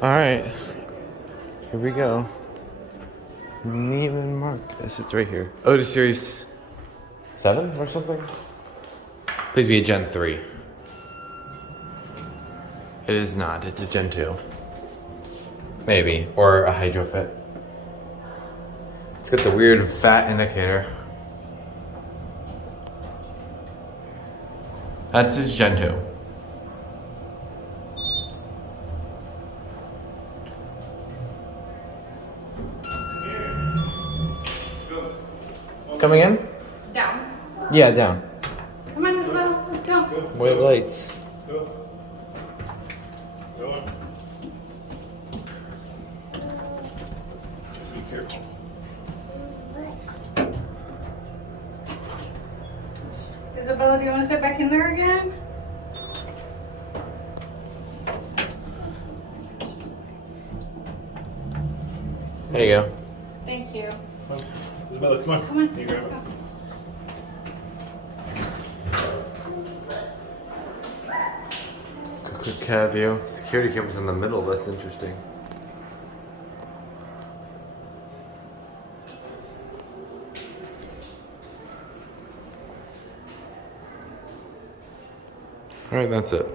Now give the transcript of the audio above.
Alright, here we go. Neiman Marcus, it's right here. Otis Series 7 or something? Please be a Gen 3. It is not, it's a Gen 2. Maybe, or a Hydrofit. It's got the weird fat indicator. That's his Gen 2. Coming in? Down. Yeah, down. Come on, Isabel. Let's go. White lights. Go. Go. Be careful. Isabella, do you want to step back in there again? There you go. Thank you. Come on. Isabella, come on. Come on. You grab Let's it. go. Quick cab view. Security cameras in the middle, that's interesting. Alright, that's it.